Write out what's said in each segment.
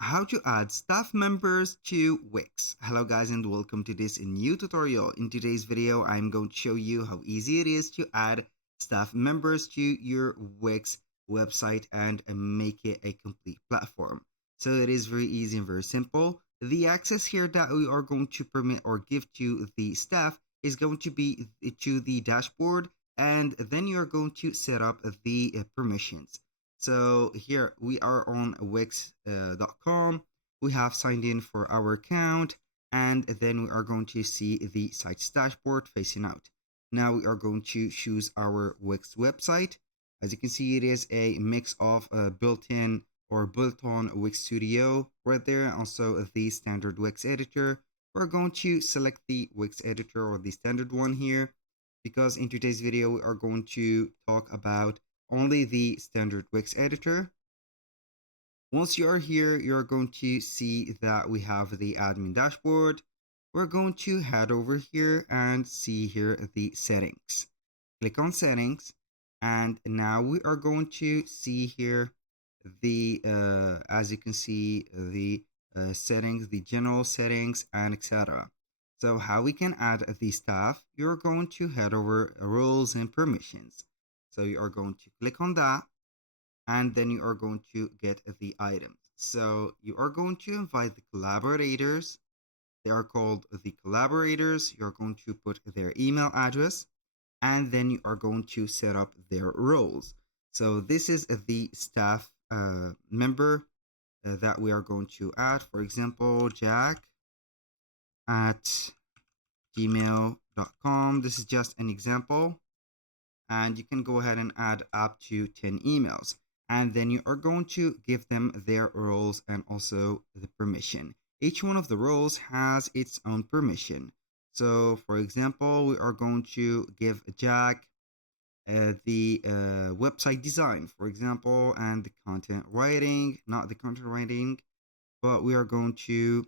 How to add staff members to Wix. Hello guys and welcome to this new tutorial. In today's video, I'm going to show you how easy it is to add staff members to your Wix website and make it a complete platform. So it is very easy and very simple. The access here that we are going to permit or give to the staff is going to be to the dashboard, and then you're going to set up the permissions. So here we are on wix.com. We have signed in for our account, and then we are going to see the site's dashboard facing out. Now we are going to choose our Wix website. As you can see, it is a mix of built-in or built-on Wix Studio right there, also the standard Wix editor. We're going to select the Wix editor or the standard one here, because in today's video we are going to talk about only the standard Wix editor. Once you are here, you're going to see that we have the admin dashboard. We're going to head over here and see here the settings. Click on settings, and now we are going to see here the as you can see the settings, the general settings, and etc. So how we can add the staff, you're going to head over roles and permissions. So you are going to click on that, and then you are going to get the items. So you are going to invite the collaborators. They are called the collaborators. You're going to put their email address, and then you are going to set up their roles. So this is the staff member that we are going to add. For example, Jack at gmail.com. This is just an example, and you can go ahead and add up to 10 emails, and then you are going to give them their roles and also the permission. Each one of the roles has its own permission. So for example, we are going to give Jack the website design, for example, and the content writing, not the content writing, but we are going to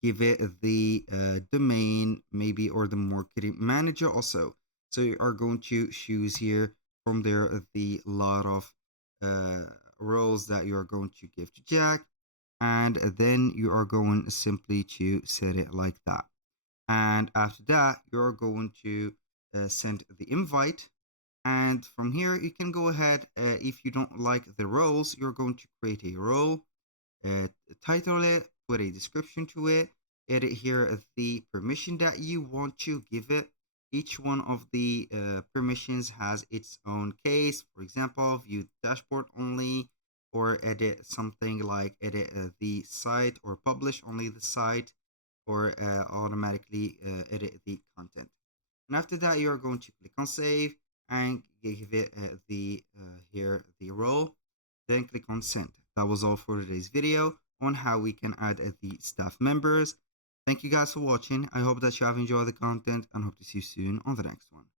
give it the domain maybe, or the marketing manager also. So you are going to choose here from there the lot of roles that you are going to give to Jack, and then you are going simply to set it like that. And after that, you're going to send the invite, and from here you can go ahead, if you don't like the roles, you're going to create a role, uh, title it, put a description to it, edit here the permission that you want to give it. Each one of the permissions has its own case. For example, view dashboard only, or edit something like edit the site, or publish only the site, or automatically edit the content. And after that, you're going to click on save and give it the here the role, then click on send. That was all for today's video on how we can add the staff members. Thank you guys for watching. I hope that you have enjoyed the content, and hope to see you soon on the next one.